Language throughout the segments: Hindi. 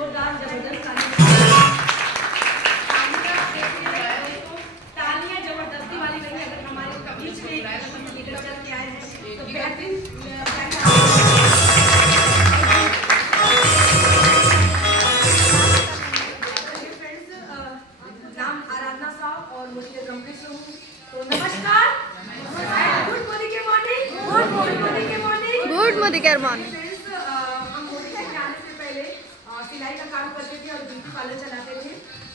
जोरदार जबरदस्त तालियां जबरदस्ती वाली नहीं, अगर हमारे बीच में लेकर चल के आए हैं तो बेहतरीन नाम आराधना साहब और मुझे कंप्लीट से हूँ। तो नमस्कार, गुड मॉर्निंग के मॉर्निंग, गुड मॉर्निंग के मॉर्निंग, गुड मॉर्निंग के मॉर्निंग। हम मोदी के आने से पहले सिलाई का काम करते थे और ब्यूटी पार्लर चलाते थे,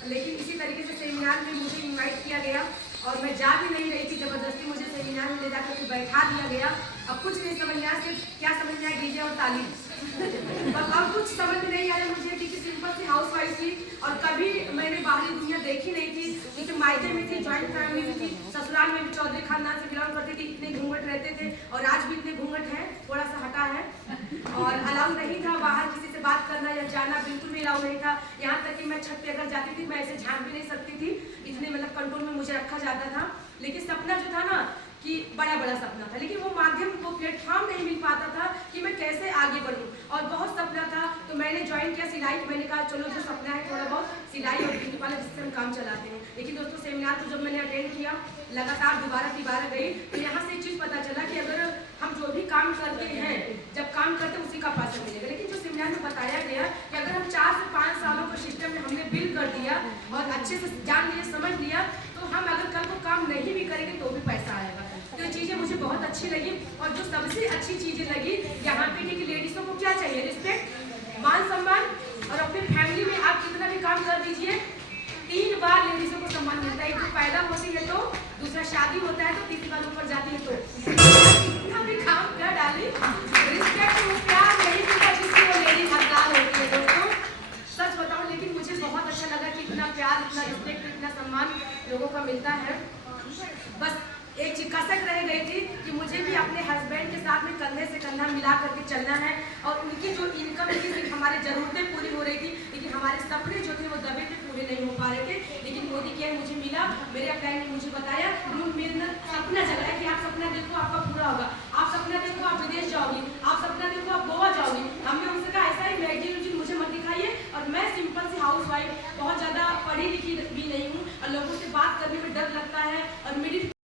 लेकिन इसी तरीके से सेमिनार में मुझे इनवाइट किया गया और मैं जा भी नहीं रही थी, जबरदस्ती मुझे सेमिनार में ले जाकर के बैठा दिया गया। अब कुछ नहीं समझ में आया, सिर्फ क्या समझ में आया, डीजे और ताली। अब कुछ समझ में नहीं आया मुझे कि सिंपल सी हाउस वाइफ थी और कभी मैंने बाहरी दुनिया देखी नहीं थी, क्योंकि मायके में थी, ज्वाइंट फैमिली में थी, ससुराल में भी चौधरी खानदान से बिलोंग करती थी, इतने घूंघट रहते थे और आज भी इतने घूंघट हैं, थोड़ा सा हटा है और अलाउ नहीं था बाहर किसी से बात करना या जाना, बिल्कुल भी अलाउ नहीं था। यहाँ तक कि मैं छत पे अगर जाती थी मैं ऐसे झांक भी नहीं सकती थी, इतने मतलब कंट्रोल में मुझे रखा जाता था। लेकिन सपना जो था ना कि बड़ा बड़ा सपना था, लेकिन वो माध्यम, वो प्लेटफॉर्म नहीं मिल पाता था कि मैं कैसे आगे बढ़ूं। और बहुत सपना था तो मैंने ज्वाइन किया सिलाई। मैंने कहा चलो जो सपना है थोड़ा बहुत सिलाई और ब्यूटी पार्लर जिससे हम काम चलाते हैं। लेकिन दोस्तों सेमिनार को जब मैंने अटेंड किया, लगातार दोबारा गई, तो यहाँ से एक चीज़ पता चला कि अगर हम जो भी काम करते हैं, जब काम करते हैं उसी का पैसा मिलेगा। लेकिन जो सेमिनार में बताया गया कि अगर हम 4 से 5 सालों के सिस्टम में हमने बिल कर दिया और अच्छे से जान लिया, समझ लिया, तो हम अगर कल को काम नहीं भी करेंगे तो भी पैसा आएगा। तो ये चीज़ें मुझे बहुत अच्छी लगी। और जो सबसे अच्छी चीज़ें लगी यहाँ पे कि लेडीज़ों को क्या चाहिए, रिस्पेक्ट, मान सम्मान, और अपने फैमिली में आप कितना भी काम कर दीजिए 3 बार लेडीज़ों को सम्मान मिलता है। एक तो पैदा होती है तो, दूसरा शादी होता है तो, तीसरी बार ऊपर जाती है तो, कितना भी काम कर डाली रिस्पेक्ट वो प्यार नहीं मिलता जिसकी वो लेडीज हकदार होती है। दोस्तों सच बताऊं, लेकिन मुझे बहुत अच्छा लगा कि इतना प्यार, इतना रिस्पेक्ट, इतना सम्मान लोगों का मिलता है। बस एक चीज कसक रह गई थी कि मुझे भी अपने हस्बैंड के साथ में कंधे से कंधा मिला करके चलना है और उनकी जो इनकम थी सिर्फ हमारी ज़रूरतें पूरी हो रही थी, लेकिन हमारे सपने जो थे वो दबे थे।